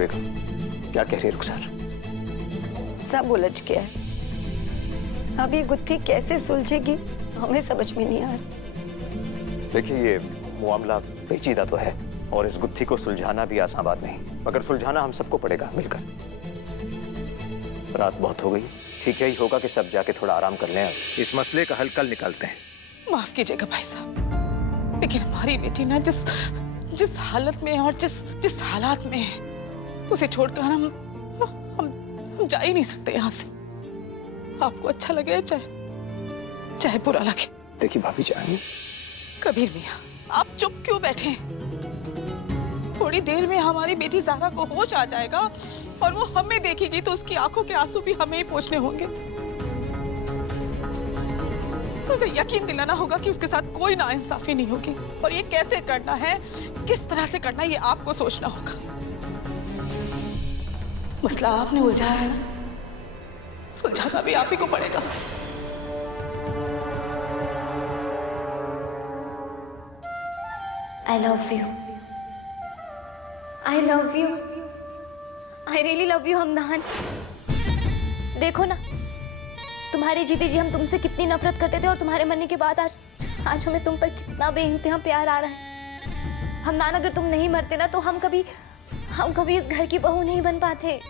बेगम? क्या कह रही है रुखसार? सब उलझ गया है। अब ये गुत्थी कैसे सुलझेगी हमें समझ में नहीं आ रहा। देखिए, ये मामला पेचीदा तो है और इस गुत्थी को सुलझाना भी आसान बात नहीं, मगर सुलझाना हम सबको पड़ेगा मिलकर। रात बहुत हो गई, ठीक यही होगा कि सब जाके थोड़ा आराम कर लें, इस मसले का हल कल निकालते हैं। माफ कीजिएगा भाई साहब, लेकिन हमारी बेटी ना जिस हालत में है और जिस हालात में है, उसे छोड़कर हम जा ही नहीं सकते यहाँ से। आपको अच्छा लगे चाहे बुरा लगे। देखिए भाभी जान। कबीर मियाँ, आप चुप क्यों बैठे हैं? थोड़ी देर में हमारी बेटी ज़ारा को होश आ जाएगा और वो हमें देखेगी तो उसकी आंखों के आंसू भी हमें ही पोंछने होंगे। उसे यकीन दिलाना होगा कि उसके साथ कोई नाइंसाफी नहीं होगी, और ये कैसे करना है, किस तरह से करना है, ये आपको सोचना होगा। मसला आपने उलझाया है, सुलझाना भी आप ही को पड़ेगा। I love you. I love you. I really love you Hamdan. देखो ना, तुम्हारे जीते जी हम तुमसे कितनी नफरत करते थे, और तुम्हारे मरने के बाद आज हमें तुम पर कितना बेइंतहा प्यार आ रहा है। हमदान, अगर तुम नहीं मरते ना तो हम कभी इस घर की बहू नहीं बन पाते।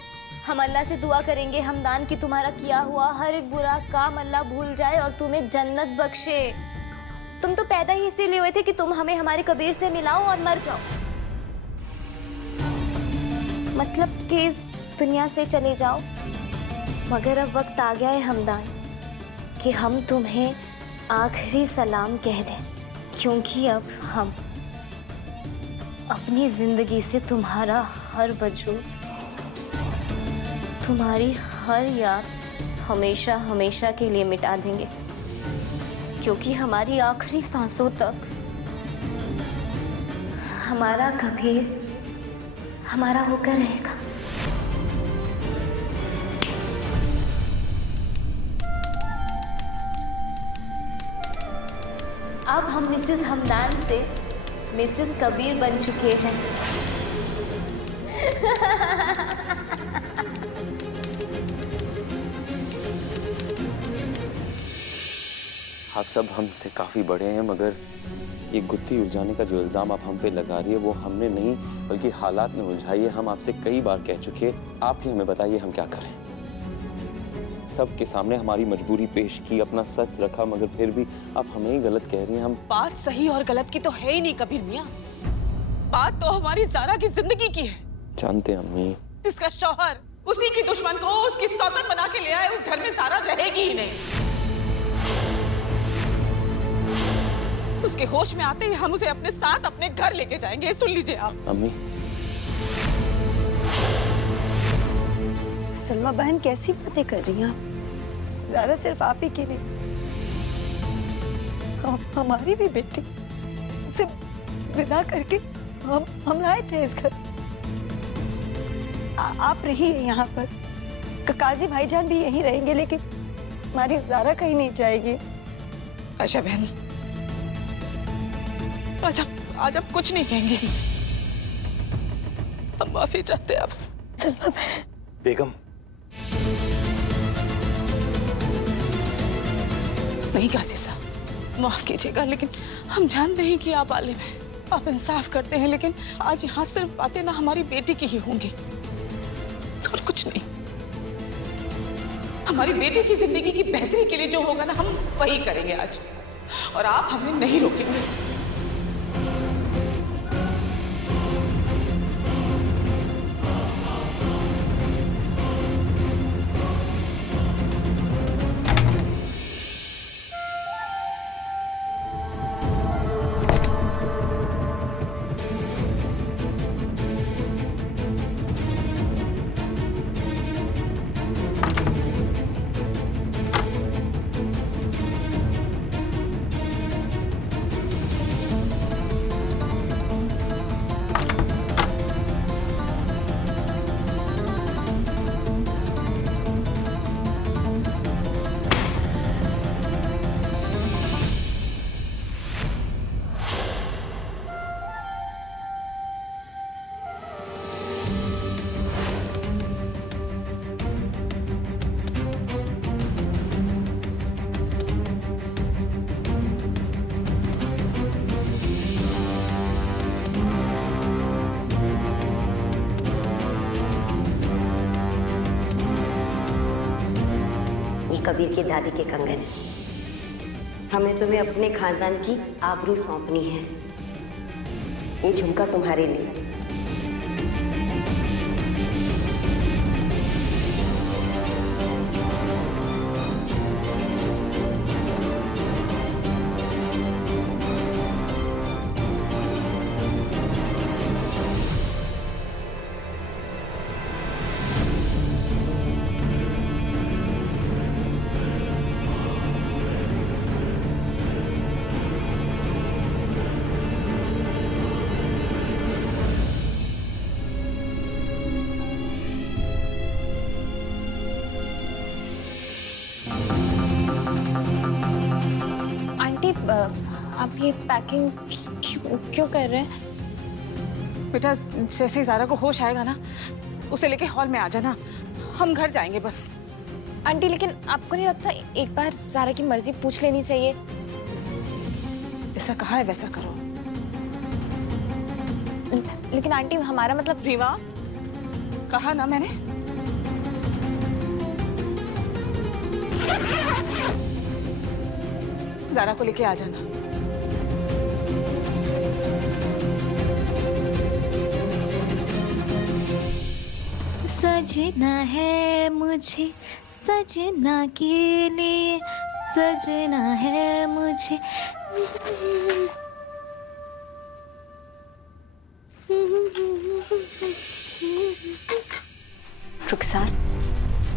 हम अल्लाह से दुआ करेंगे हमदान कि तुम्हारा किया हुआ हर एक बुरा काम अल्लाह भूल जाए और तुम्हें जन्नत बख्शे। तुम तो पैदा ही इसीलिए हुए थे कि तुम हमें हमारे कबीर से मिलाओ और मर जाओ, मतलब कि इस दुनिया से चले जाओ। मगर अब वक्त आ गया है हमदान कि हम तुम्हें आखिरी सलाम कह दें, क्योंकि अब हम अपनी जिंदगी से तुम्हारा हर वजूद, तुम्हारी हर याद हमेशा हमेशा के लिए मिटा देंगे, क्योंकि हमारी आखिरी सांसों तक हमारा कबीर हमारा होकर रहेगा। अब हम मिसेस हमदान से मिसेस कबीर बन चुके हैं। आप सब हमसे काफी बड़े हैं, मगर ये गुत्थी उलझाने का जो इल्जाम आप हम पे लगा रही है वो हमने नहीं बल्कि हालात ने उलझाई है। हम आपसे कई बार कह चुके हैं, आप ही हमें बताइए हम क्या करें। सबके सामने हमारी मजबूरी पेश की, अपना सच रखा, मगर फिर भी आप हमें ही गलत कह रही हैं। हम बात सही और गलत की तो है ही नहीं कबीर मियाँ, बात तो हमारी ज़ारा की जिंदगी की है। जानते हैं अम्मी, जिसका शौहर उसी की दुश्मन को उसकी सौतन बना के ले आए, उस घर में ज़ारा रहेगी ही नहीं। उसके होश में आते ही हम उसे अपने साथ अपने घर लेके जाएंगे, सुन लीजिए आप। अम्मी, सलमा बहन कैसी बातें कर रही हैं आप? ज़ारा सिर्फ आप ही के लिए, हमारी भी बेटी, उसे विदा करके हम लाए थे इस घर। आप रहिए यहाँ पर, काजी भाईजान भी यहीं रहेंगे, लेकिन हमारी ज़ारा कहीं नहीं जाएगी। आयशा बहन, आज आप कुछ नहीं कहेंगे इनसे, हम माफी चाहते हैं आपसे। सलमा बहन। बेगम, नहीं काजी साहब, माफ कीजिएगा, लेकिन हम जानते हैं कि आप आलिम हैं, आप इंसाफ करते हैं, लेकिन आज यहाँ सिर्फ बातें ना हमारी बेटी की ही होंगी और कुछ नहीं। हमारी बेटी की जिंदगी की बेहतरी के लिए जो होगा ना, हम वही करेंगे आज, और आप हमें नहीं रोकेंगे। कबीर की दादी के कंगन। हमें तुम्हें अपने खानदान की आबरू सौंपनी है। ये झुमका तुम्हारे लिए। आंटी आप ये पैकिंग क्यों कर रहे हैं? बेटा जैसे ही ज़ारा को होश आएगा ना, उसे लेके हॉल में आ जाना, हम घर जाएंगे बस। आंटी लेकिन आपको नहीं लगता एक बार ज़ारा की मर्जी पूछ लेनी चाहिए? जैसा कहा है वैसा करो। लेकिन आंटी हमारा मतलब रीवा, कहा ना मैंने। ज़ारा को लेके आ जाना। सजना है मुझे सजना के लिए, सजना है मुझे। रुखसार,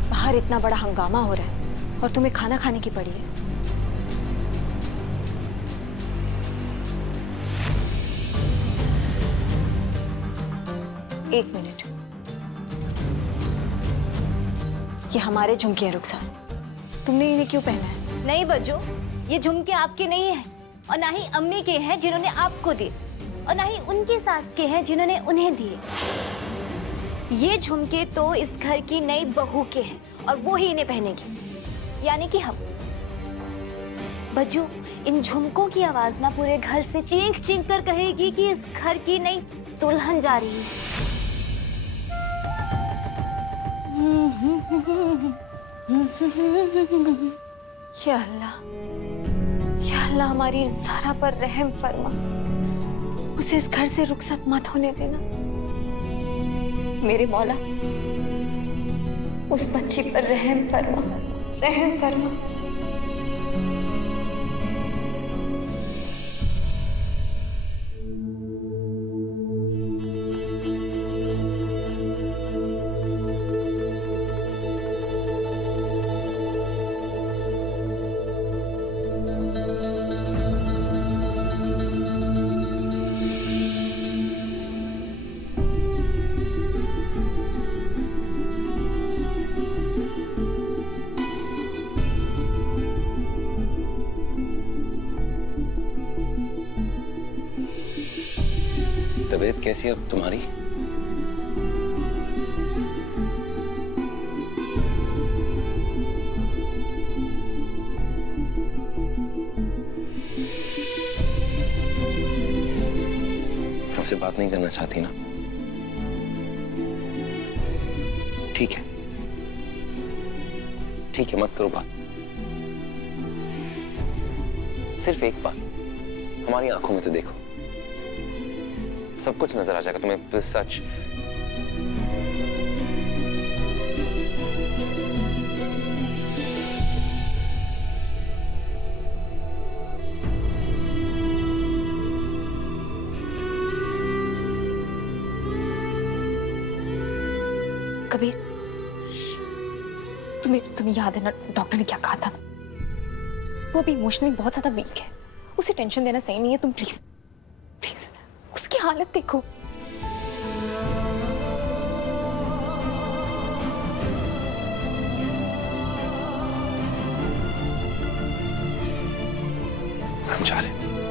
बाहर इतना बड़ा हंगामा हो रहा है और तुम्हें खाना खाने की पड़ी है। एक मिनट, ये हमारे झुमके हैं रुखसार, तुमने इन्हें क्यों पहना है? नहीं बज्जो, ये झुमके आपके नहीं हैं और ना ही अम्मी के हैं जिन्होंने आपको दिए, और ना ही उनकी सास के हैं जिन्होंने उन्हें दिए। ये झुमके तो इस घर की नई बहू के हैं और वो ही इन्हें पहनेगी, यानी कि हम। बज्जो, इन झुमकों की आवाज ना पूरे घर से चीख चीख कर कहेगी कि इस घर की नई दुल्हन जा रही है। या अल्लाह, या अल्लाह हमारी ज़ारा पर रहम फरमा, उसे इस घर से रुखसत मत होने देना। मेरे मौला, उस बच्ची पर रहम फरमा, रहम फरमा। तबीयत कैसी है अब तुम्हारी? हमसे बात नहीं करना चाहती ना? ठीक है, ठीक है, मत करो बात। सिर्फ एक बार हमारी आंखों में तो देखो, सब कुछ नजर आ जाएगा तुम्हें। सच कबीर, तुम्हें याद है ना डॉक्टर ने क्या कहा था? वो अभी इमोशनली बहुत ज्यादा वीक है, उसे टेंशन देना सही नहीं है। तुम प्लीज प्लीज उसकी हालत देखो। हम जा रहे हैं।